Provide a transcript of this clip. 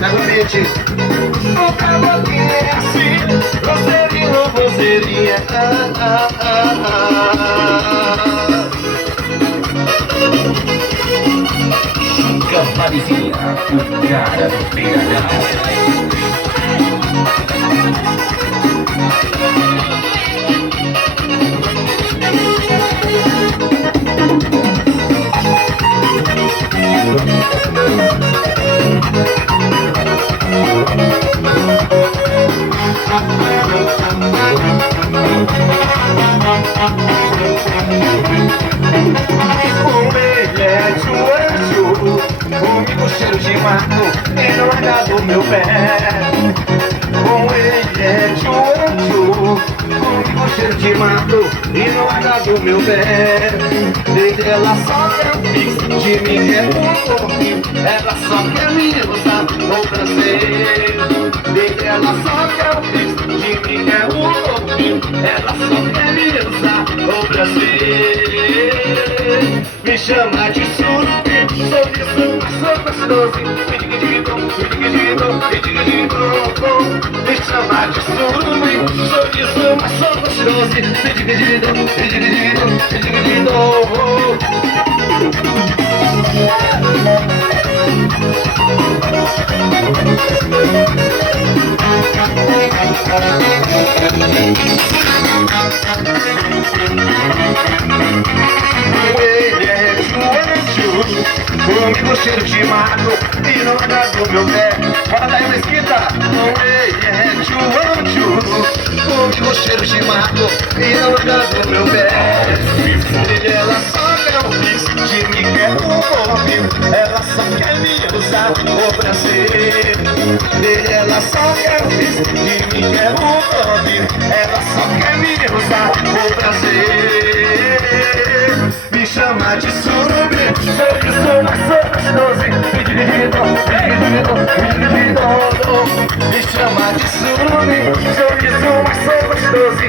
Pega o beat. Nunca bloqueei assim, grosseria, grosseria. Camparizinha, o cara do pegadão. Comigo cheiro de mato e não larga do meu pé. Com ele é tchu-tchu, comigo cheiro de mato e não larga do meu pé. Desde ela só quer um pix, de mim quer um pouquinho. Ela só quer me usar no prazer. Desde ela só quer um pix, de mim quer um pouquinho. Ela só quer me usar no prazer. Me chama de surubim, sou isso, mas sou gostoso. Me chama de surubim, sou isso, mas sou gostoso. Comigo cheiro de mato e não anda do meu pé. Bora daí, Mesquita. É tchu-tchu. Comigo cheiro de mato e não anda do meu pé. E ela só quer um pix, de mim quer um pouquinho. Ela só quer me usar o prazer. E ela só quer um pix, de mim quer um pouquinho. Ela só quer me usar o prazer. Me chama de surubim, sou isso, mas sou gostoso. Me chama de surubim, sou isso, mas sou gostoso.